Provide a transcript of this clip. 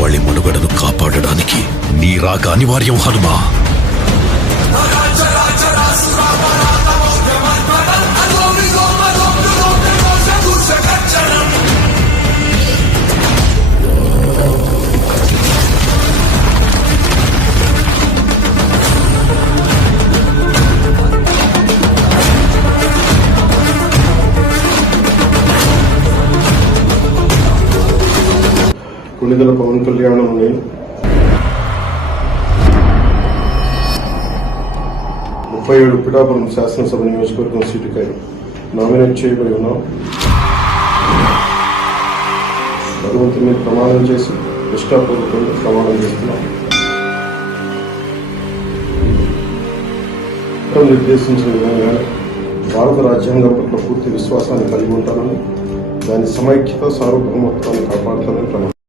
పేదవాళ్ల మనుగడను కాపాడడానికి నీ రాక అనివార్యం హనుమా. కొణిదెల పవన్ కళ్యాణ్ నేను 37 పిఠాపురం శాసనసభ నియోజకవర్గం సీటుకై నామినేట్ చేయబడి ఉన్నాం. భగవంతుని మీద ప్రమాణం చేసి నిష్ఠాపూర్వకంగా ప్రమాణం చేస్తున్నాం. నిర్దేశించిన విధంగా భారత రాజ్యాంగం పట్ల పూర్తి విశ్వాసాన్ని కలిగి ఉంటానని, దాని సమైక్యత సార్వభౌమత్వాన్ని కాపాడుతానని ప్రమాణం